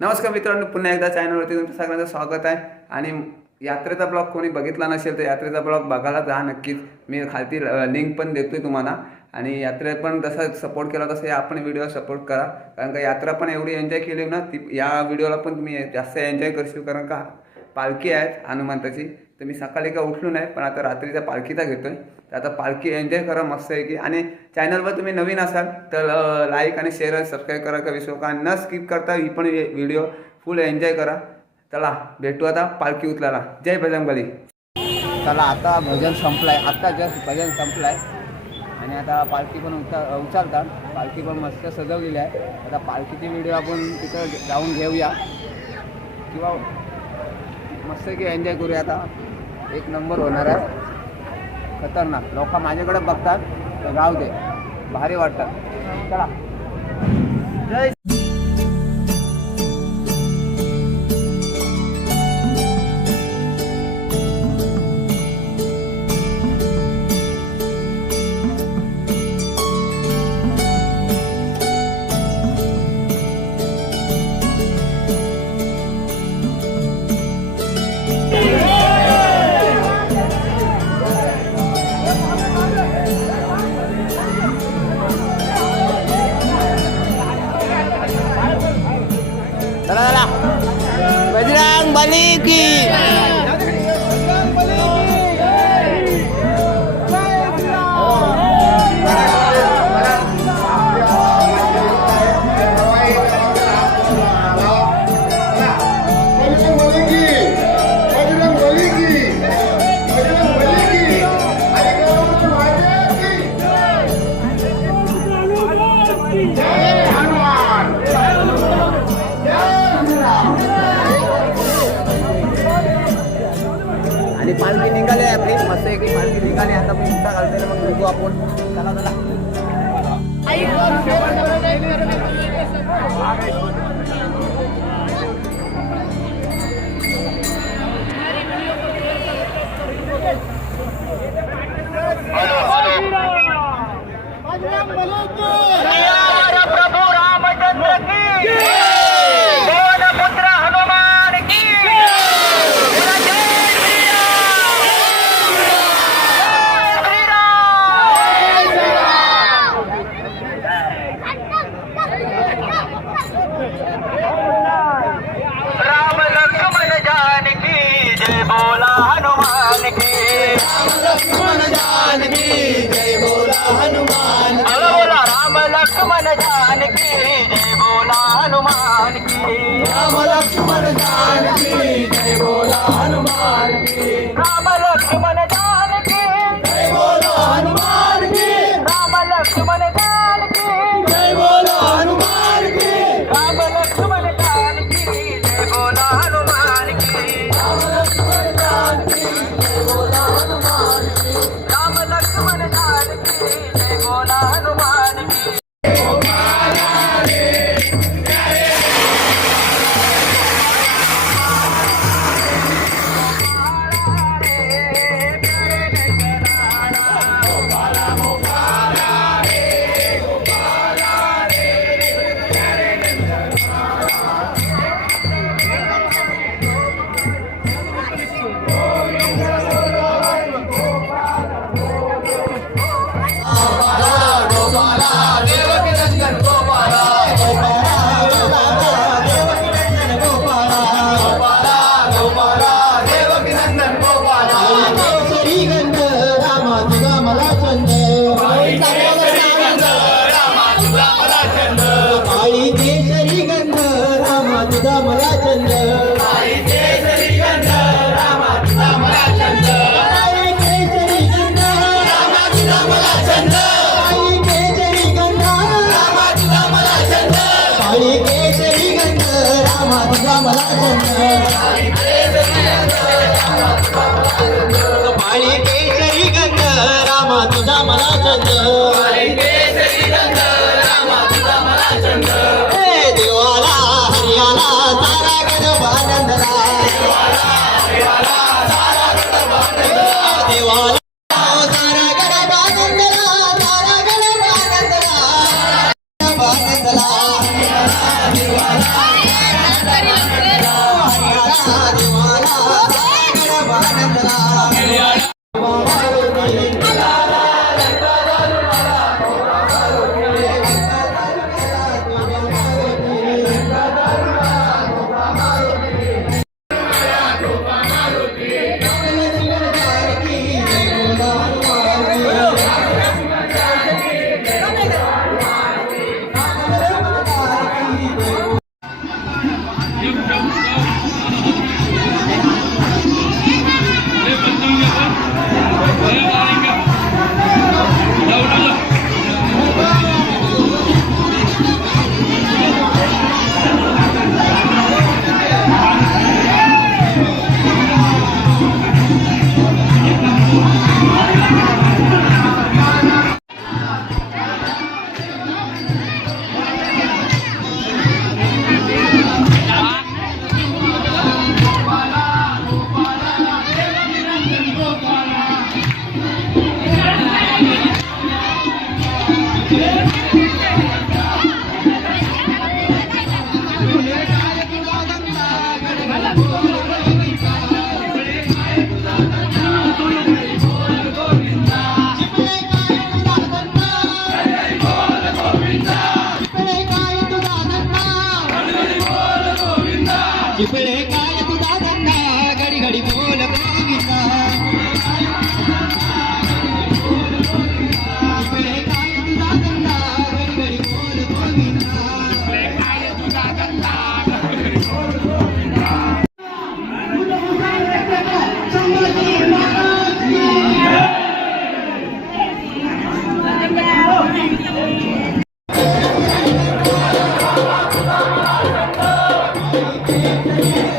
नमस्कार मित्रांनो पुन्हा एकदा चॅनलवरती तुमचं सगळ्यांचं स्वागत आहे. आणि यात्रेचा ब्लॉग कोणी बघितला नसेल तर यात्रेचा ब्लॉग बघायला जा नक्कीच. मी खालती लिंक पण देतोय तुम्हाला. आणि यात्रेत पण जसं सपोर्ट केला तसं आपण व्हिडिओ सपोर्ट करा. कारण का यात्रा पण एवढी एन्जॉय केली ना ती या व्हिडिओला पण तुम्ही जास्त एन्जॉय करशील. कारण का पालखी आहे हनुमंताची. तर मी सकाळी का उठलो नाही पण आता रात्रीचा पालखीचा घेतोय. तर आता पालखी एन्जॉय करा मस्त आहे की आणि चॅनलवर तुम्ही नवीन असाल तर लाईक आणि शेअर आणि सबस्क्राईब करा का विसरू का न स्किप करता ही पण व्हिडिओ फुल एन्जॉय करा. चला भेटू आता पालखी उचलायला जय बजरंगबली. चला आता भजन संपलाय. आता जस्ट भजन संपलाय. आणि आता पालखी पण उचा उचलतात. पालखी पण मस्त सजवलेली आहे. आता पालखीची व्हिडिओ आपण तिथं जाऊन घेऊया. किंवा मस्त की एन्जॉय करूया आता. एक नंबर होणार आहे. खतरनाक. लोक माझ्याकडे बघतात राहू दे. भारी वाटतात चला. जय gay पालखी निघाली आता मी सुद्धा घालते मग निघू आपण चला चला प्रभु मला छंद Yeah. Thank you.